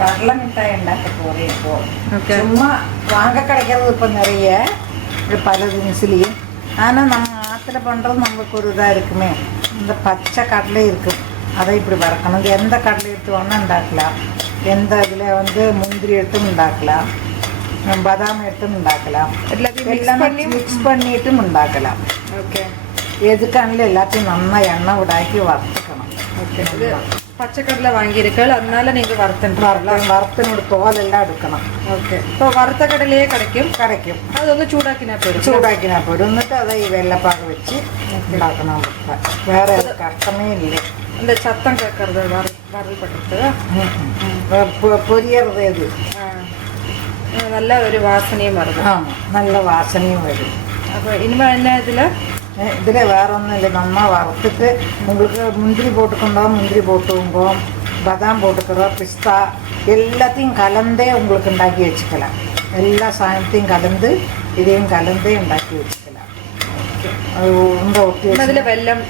கடலை மிட்டாய் உண்டாக்க போகிறேன் இப்போ. சும்மா வாங்க கிடைக்கிறது இப்போ நிறைய பல தினசுலேயும். ஆனால் நம்ம ஆற்றுல பண்ணுறது நம்மளுக்கு ஒரு இதாக இருக்குமே. இந்த பச்சை கடலை இருக்குது, அதை இப்படி வறுக்கணும். எந்த கடலை எடுத்து வேணால் உண்டாக்கலாம். எந்த இதில் வந்து முந்திரி எடுத்தும் உண்டாக்கலாம், பதாம் எடுத்தும் உண்டாக்கலாம். எல்லாமே மிக்ஸ் பண்ணிட்டும் உண்டாக்கலாம். ஓகே. எதுக்கானல எல்லாத்தையும் நல்லா எண்ணெய் விடாக்கி வறுத்துக்கணும். ஓகே. இது பச்சைக்கடலை வாங்கியிருக்கேன், அதனால நீங்கள் வறுத்தனோட தோல் எல்லாம் எடுக்கணும். ஓகே. இப்போ வறுத்த கடலையே கிடைக்கும். அது வந்து சூடாக்கினா போயிடும். എന്നിട്ട് அதை வெள்ளைப்பாக வச்சு உண்டாக்கணும். வேறு கஷ்டமே இல்லை. இந்த சத்தம் கேட்கறது வரல் பட்டுறது பொரியறது இது நல்ல ஒரு வாசனையும் வருது. ஆமாம், நல்ல வாசனையும் வரும். அப்போ இனிமேல் என்ன இதில் வேற ஒன்றும் இல்லை. நம்ம வறுத்துட்டு உங்களுக்கு முந்திரி போட்டுக்கொண்டோம், முந்திரி போட்டுக்கோங்க, பதாம் போட்டுக்கிறோம், பிஸ்தா எல்லாத்தையும் கலந்தே உங்களுக்கு உண்டாக்கி வச்சுக்கலாம். எல்லா சாயத்தையும் கலந்து இதையும் கலந்தே உண்டாக்கி வச்சுக்கலாம். அது உண்டை ஒட்டி அதில்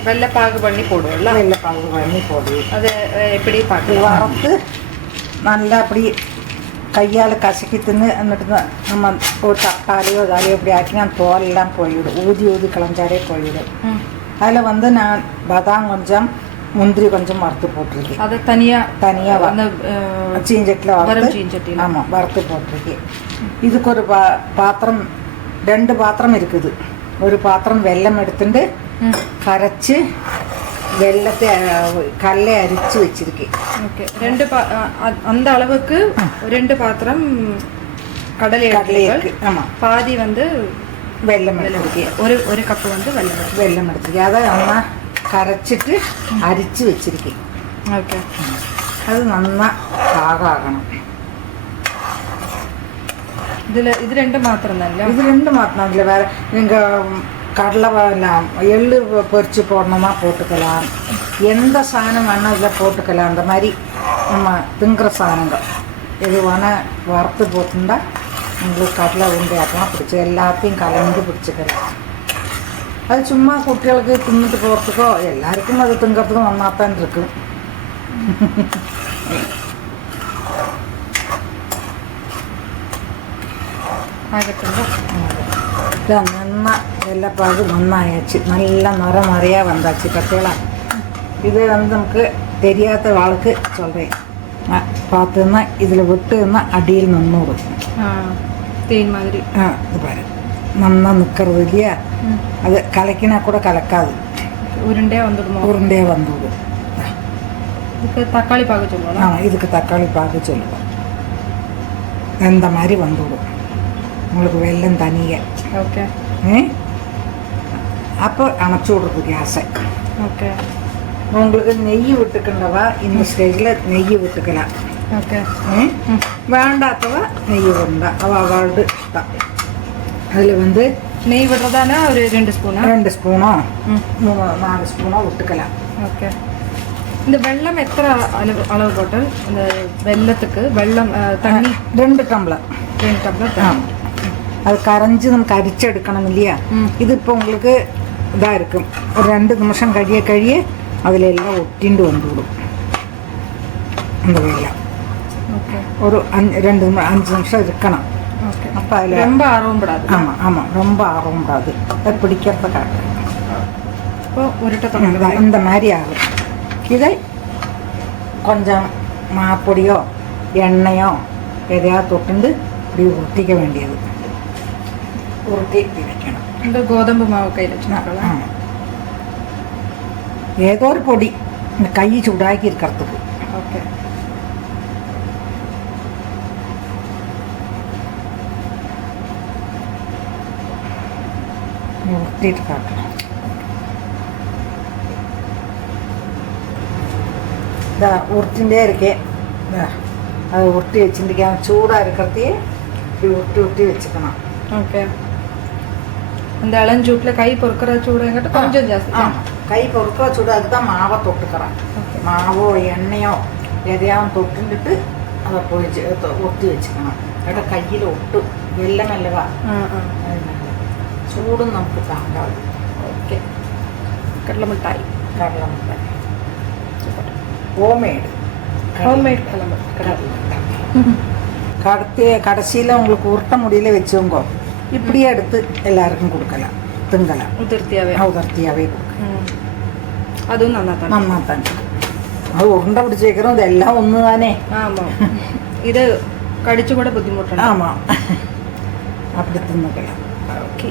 வெள்ளைப்பாகு பண்ணி போடுவோம்ல. வெள்ளைப்பாகு பண்ணி போடுவோம். அது எப்படி பார்த்து வறுத்து நல்லா அப்படி கையால் கசக்கி தின்னு എന്നിട്ട് நம்ம ஒரு தக்காளியோ தாலியோ இப்படி ஆக்கினா தோலெல்லாம் போயிடும். ஊதி கிளஞ்சாலே போயிடும். அதில் வந்து நான் பதாம் கொஞ்சம் முந்திரி கொஞ்சம் வறுத்து போட்டிருக்கேன். அதை தனியாக வந்து சீஞ்சட்டில் வறுத்து. ஆமாம், வறுத்து போட்டிருக்கேன். இதுக்கு ஒரு பாத்திரம் 2 பாத்திரம் இருக்குது. ஒரு பாத்திரம் வெல்லம் எடுத்துட்டு கரைச்சி வெள்ளத்தை கல்லை அரிச்சு வச்சிருக்கேன். ஓகே. அந்த அளவுக்கு 2 பாத்திரம் கடலை இருக்கு. ஆமாம். பாதி வந்து வெல்லம் எடுத்துருக்கேன். ஒரு கப்பு வந்து வெல்லம் எடுத்துருக்கேன். அதை நல்லா கரைச்சிட்டு அரிச்சு வச்சிருக்கேன். ஓகே. அது நல்லா பாகாகணும். இது 2 மாத்திரம் தான். இது 2 மாத்திரம். அதில் வேறு நீங்கள் கடலை எள்ளு பொரிச்சு போடணுமா போட்டுக்கலாம். எந்த சாதனம் வேணால் இதில் போட்டுக்கலாம். அந்த மாதிரி நம்ம திங்குற சாதனங்கள் எது வேணால் வறுத்து போட்டுண்டா உங்களுக்கு கடலை உண்டையாக்கலாம் பிடிச்சி எல்லாத்தையும் கலந்து பிடிச்சிக்கலாம். அது சும்மா குட்டிகளுக்கு தின்னுட்டு போகிறதுக்கோ எல்லாருக்கும் அது திங்கிறதுக்கும் ஒன்றாத்தான் இருக்கும். நல்லா வெள்ளைப்பாகு நன்னாயாச்சு. நல்லா நிறையா வந்தாச்சு. பார்த்தீங்களா? இது வந்து நமக்கு தெரியாத வாழ்க்கை சொல்கிறேன். பார்த்தோன்னா இதில் விட்டுன்னா அடியில் நின்றுடும். தேன் மாதிரி. இது பாரு நல்லா நிற்கிறது இல்லையா? அது கலக்கினா கூட கலக்காது. உருண்டையாக வந்துவிடும். இதுக்கு தக்காளி பாகு சொல்லுவோம். இதுக்கு தக்காளி பாகு சொல்லுவோம். இந்த மாதிரி வந்துவிடும் உங்களுக்கு வெல்லம் தனியாக. ஓகே. அப்போ அணைச்சி விட்றது கேஸை. ஓகே. உங்களுக்கு நெய் விட்டுக்கின்றவா இந்த ஸ்டேஜில் நெய் விட்டுக்கலாம். ஓகே. வேண்டாத்தவா நெய் விடா அவளுടെ இஷ்டம். அதில் வந்து நெய் விடுறதானா ஒரு 2 ஸ்பூனோ 4 ஸ்பூனோ விட்டுக்கலாம். ஓகே. இந்த வெல்லம் எத்தனை அளவு போட்டு இந்த வெல்லத்துக்கு தண்ணி 2 டம்ளர். அது கரைஞ்சி நமக்கு அரிச்செடுக்கணும் இல்லையா? இது இப்போ உங்களுக்கு இதாக இருக்கும். ஒரு 2 நிமிஷம் கழிய அதில் எல்லாம் ஒட்டிண்டு வந்துவிடும் அந்த வெல்லம். ஓகே. ஒரு 5 நிமிஷம் இருக்கணும். ஓகே. அப்போ அதில் ரொம்ப ஆர்வப்படாது. ஆமாம், ரொம்ப ஆர்வப்படாது. அதை பிடிக்கிறத காட்டுறேன். இப்போ உருட்டை இந்த மாதிரி ஆகும். இதை கொஞ்சம் மாப்பொடியோ எண்ணெயோ எதையாவது தொட்டுண்டு இப்படி உருட்டிக்க வேண்டியது. உருட்டி வைக்கணும். இந்த கோதம்பு மாவு கையில் வச்சுக்கலாம். ஏதோ ஒரு பொடி இந்த கை சூடாக்கி இருக்கிறதுக்கு. ஓகே. உருட்டிட்டு காட்டணும். உருட்டிகிட்டே இருக்கேன். அதை உருட்டி வச்சுருக்கேன். சூடாக இருக்கிறதையே இப்படி உருட்டி வச்சுக்கணும். ஓகே. அந்த இளஞ்சூட்டில் கை பொறுக்கிற சூடுங்கிட்ட கொஞ்சம் ஜாஸ்தி. கை பொறுக்கிற சூடு அதுதான் மாவை தொட்டுக்கிறேன். மாவோ எண்ணெயோ எதையாவது தொட்டுட்டு அதை ஒட்டி வச்சுக்கணும். അവിടെ கையில் ஒட்டு வெள்ளம் அல்லவா? ചൂടും നമുക്ക് താങ്ങാവും. ഓക്കെ. കടലമിഠായി ഹോം മെയ്ഡ് ஹோம்மேட் குழம்பு கடலை. கடைசியில் உங்களுக்கு உருட்ட முடியல வச்சுக்கோங்க, இப்படியே எடுத்து எல்லாருக்கும் கொடுக்கலாம், திங்கலாம். உதிர்த்தியாகவே கொடுக்கலாம். அதுவும் நல்லா தான் അത് ഉരുണ്ട പിടിച്ചേക്കണം. ഇതെല്ലാം ഒന്ന് തന്നെ. ഇത് കടിച്ചുകൂടെ ബുദ്ധിമുട്ടുണ്ട്. ആമാ. അപ്പടി തിന്നൊക്കെ. ഓക്കെ.